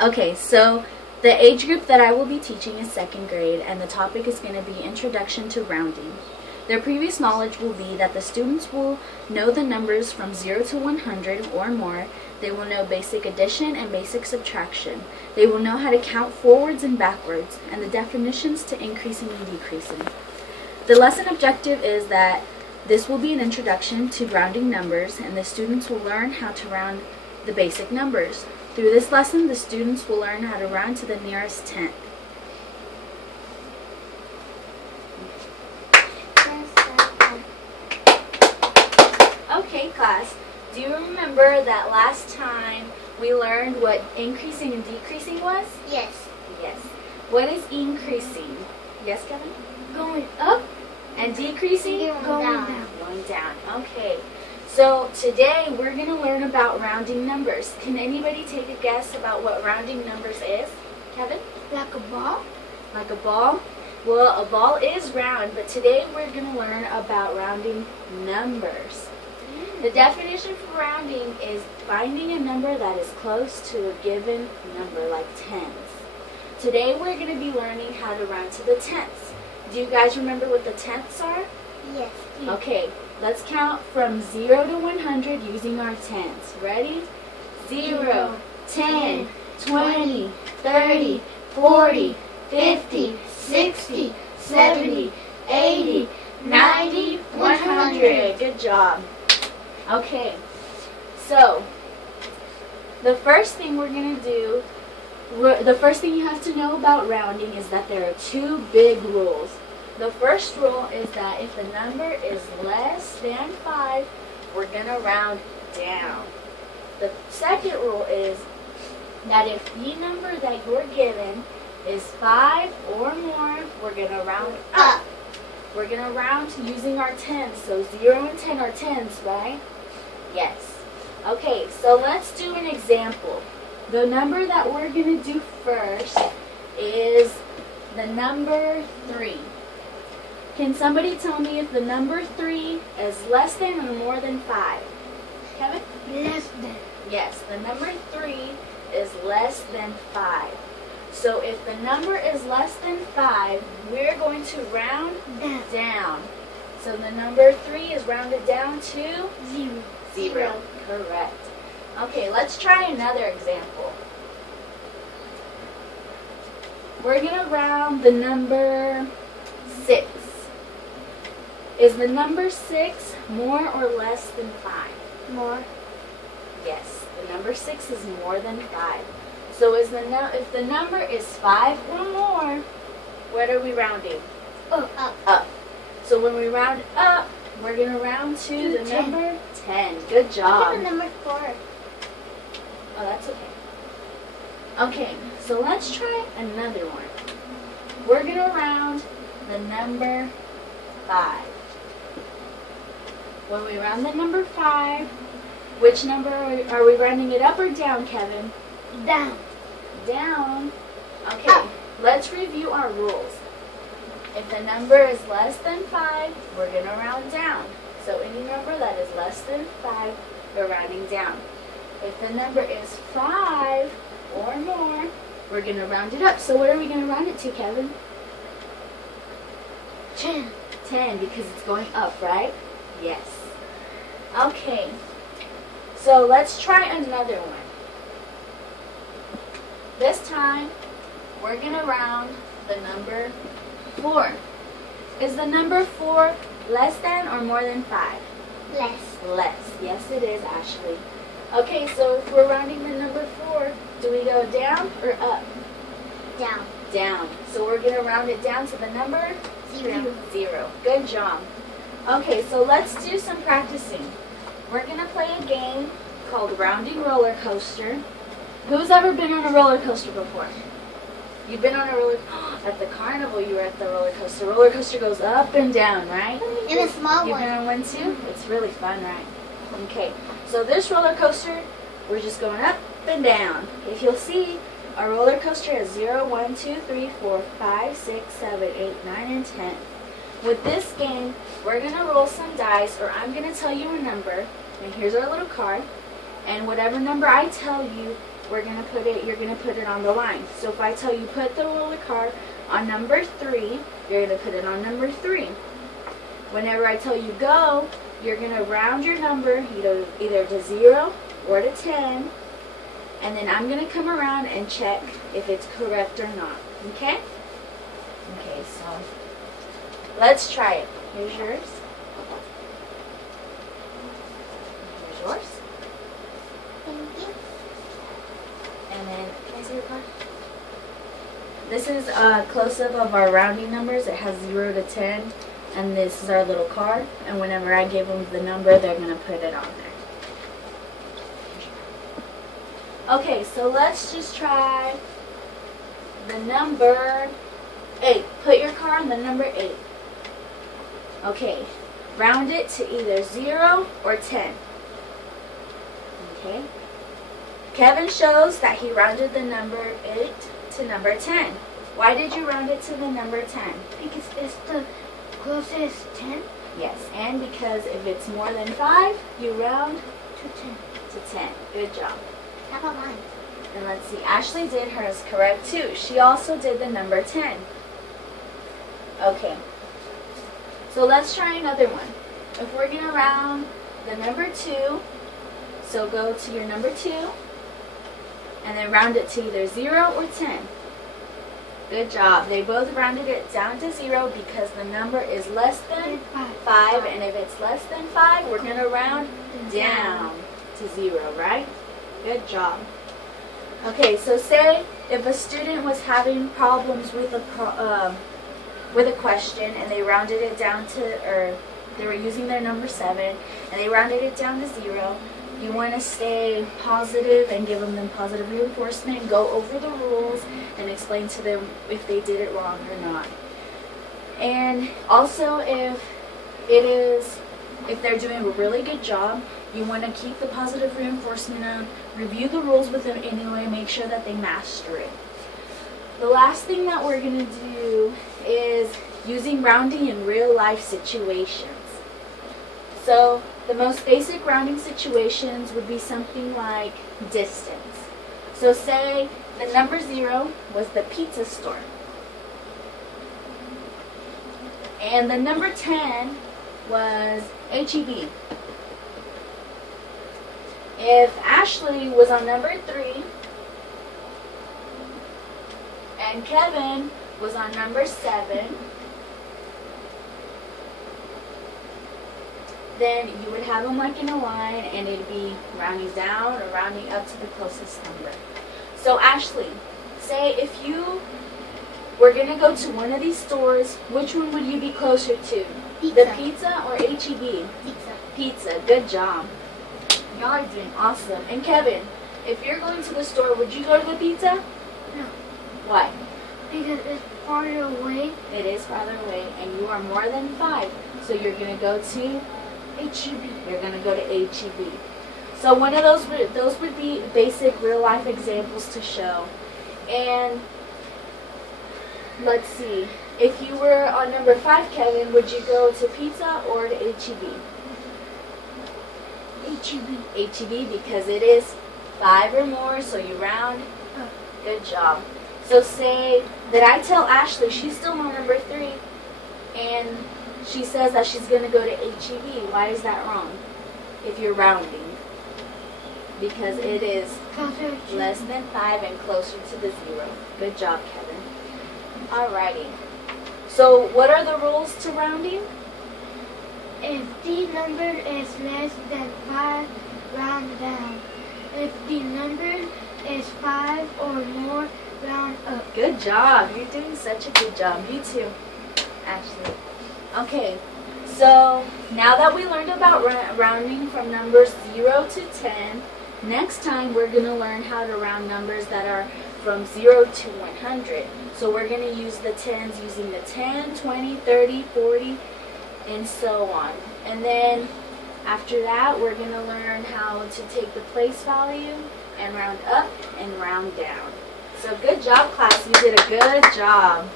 Okay, so the age group that I will be teaching is 2nd grade, and the topic is going to be Introduction to Rounding. Their previous knowledge will be that the students will know the numbers from 0 to 100 or more. They will know basic addition and basic subtraction. They will know how to count forwards and backwards, and the definitions to increasing and decreasing. The lesson objective is that this will be an introduction to rounding numbers, and the students will learn how to round the basic numbers. Through this lesson, the students will learn how to round to the nearest tenth. Okay, class, do you remember that last time we learned what increasing and decreasing was? Yes. Yes. What is increasing? Yes, Kevin? Going up. And decreasing? Going down. Going down. Okay. So today we're going to learn about rounding numbers. Can anybody take a guess about what rounding numbers is? Kevin? Like a ball? Like a ball? Well, a ball is round, but today we're going to learn about rounding numbers. The definition for rounding is finding a number that is close to a given number, like tens. Today we're going to be learning how to round to the tenths. Do you guys remember what the tenths are? Yes. Okay, let's count from 0 to 100 using our tens. Ready? 0, 10, 20, 30, 40, 50, 60, 70, 80, 90, 100. Good job. Okay, so the first thing we're going to do, the first thing you have to know about rounding is that there are two big rules. The first rule is that if the number is less than 5, we're going to round down. The second rule is that if the number that you're given is 5 or more, we're going to round up. We're going to round using our tens. So 0 and 10 are tens, right? Yes. Okay, so let's do an example. The number that we're going to do first is the number 3. Can somebody tell me if the number 3 is less than or more than 5? Kevin? Less than. Yes, the number 3 is less than 5. So if the number is less than 5, we're going to round down. So the number 3 is rounded down to 0. 0. Correct. Okay, let's try another example. We're going to round the number 6. Is the number 6 more or less than 5? More. Yes, the number 6 is more than 5. So if the number is 5 or more, what are we rounding? Up. Up. So when we round up, we're going to round to the 10. number 10. Good job. The number 4. Oh, that's okay. Okay, so let's try another one. We're going to round the number 5. When we round the number 5, which number are we rounding it up or down, Kevin? Down. Down. Okay, Up. Let's review our rules. If the number is less than 5, we're going to round down. So any number that is less than 5, we're rounding down. If the number is 5 or more, we're going to round it up. So what are we going to round it to, Kevin? 10. 10, because it's going up, right? Yes. Okay. So let's try another one. This time, we're going to round the number 4. Is the number 4 less than or more than 5? Less. Less. Yes, it is, Ashley. Okay, so if we're rounding the number 4, do we go down or up? Down. Down. So we're going to round it down to the number 0. 0. Good job. Okay, so let's do some practicing. We're going to play a game called Rounding Roller Coaster. Who's ever been on a roller coaster before? You've been on a roller at the carnival. You were at the roller coaster. Roller coaster goes up and down, right? And a small You've been one. on one too? It's really fun, right? Okay. So this roller coaster, we're just going up and down. If you'll see, our roller coaster has 0, 1, 2, 3, 4, 5, 6, 7, 8, 9, and 10. With this game, we're going to roll some dice, or I'm going to tell you a number. And here's our little card. And whatever number I tell you, you're gonna put it on the line. So if I tell you put the roller car on number 3, you're gonna put it on number 3. Whenever I tell you go, you're gonna round your number either to 0 or to 10, and then I'm gonna come around and check if it's correct or not. Okay? Okay, so let's try it. Here's yours. Here's yours. Thank you. And then, can I see your card? This is a close-up of our rounding numbers. It has 0 to 10. And this is our little card. And whenever I give them the number, they're going to put it on there. Okay, so let's just try the number 8. Put your card on the number 8. Okay, round it to either 0 or 10. Okay. Kevin shows that he rounded the number 8 to number 10. Why did you round it to the number 10? Because it's the closest 10 Yes, and because if it's more than 5, you round to 10. to 10. Good job. How about mine? And let's see, Ashley did hers correct too. She also did the number 10. Okay. So let's try another one. If we're going to round the number 2, so go to your number 2, and then round it to either 0 or 10. Good job. They both rounded it down to 0 because the number is less than 5, and if it's less than 5, we're going to round down to 0, right? Good job. Okay, so say if a student was having problems with a question and they rounded it down to, or they were using their number 7 and they rounded it down to 0, you want to stay positive and give them positive reinforcement, go over the rules and explain to them if they did it wrong or not. And also if they're doing a really good job, you want to keep the positive reinforcement up, review the rules with them anyway, make sure that they master it. The last thing that we're going to do is using rounding in real life situations. So the most basic rounding situations would be something like distance. So say the number 0 was the pizza store. And the number 10 was HEB. If Ashley was on number 3 and Kevin was on number 7, then you would have them like in a line and it'd be rounding down or rounding up to the closest number. So Ashley, say if you were going to go to one of these stores, which one would you be closer to? Pizza. The pizza or HEB? Pizza. Pizza. Good job. Y'all are doing awesome. And Kevin, if you're going to the store, would you go to the pizza? No. Why? Because it's farther away. It is farther away and you are more than 5. So you're going to go to HEB. You're going to go to HEB. So one of those would be basic real life examples to show. And let's see. If you were on number 5, Kevin, would you go to pizza or to HEB? HEB. HEB because it is 5 or more, so you round. Good job. So say that I tell Ashley she's still on number 3 and she says that she's going to go to HEB. Why is that wrong? If you're rounding. Because it is less than 5 and closer to the 0. Good job, Kevin. Alrighty. So what are the rules to rounding? If the number is less than 5, round down. If the number is 5 or more, round up. Good job. You're doing such a good job. You too, Ashley. Okay, so now that we learned about rounding from numbers 0 to 10, next time we're going to learn how to round numbers that are from 0 to 100. So we're going to use the 10s using the 10, 20, 30, 40, and so on. And then after that, we're going to learn how to take the place value and round up and round down. So good job, class. You did a good job.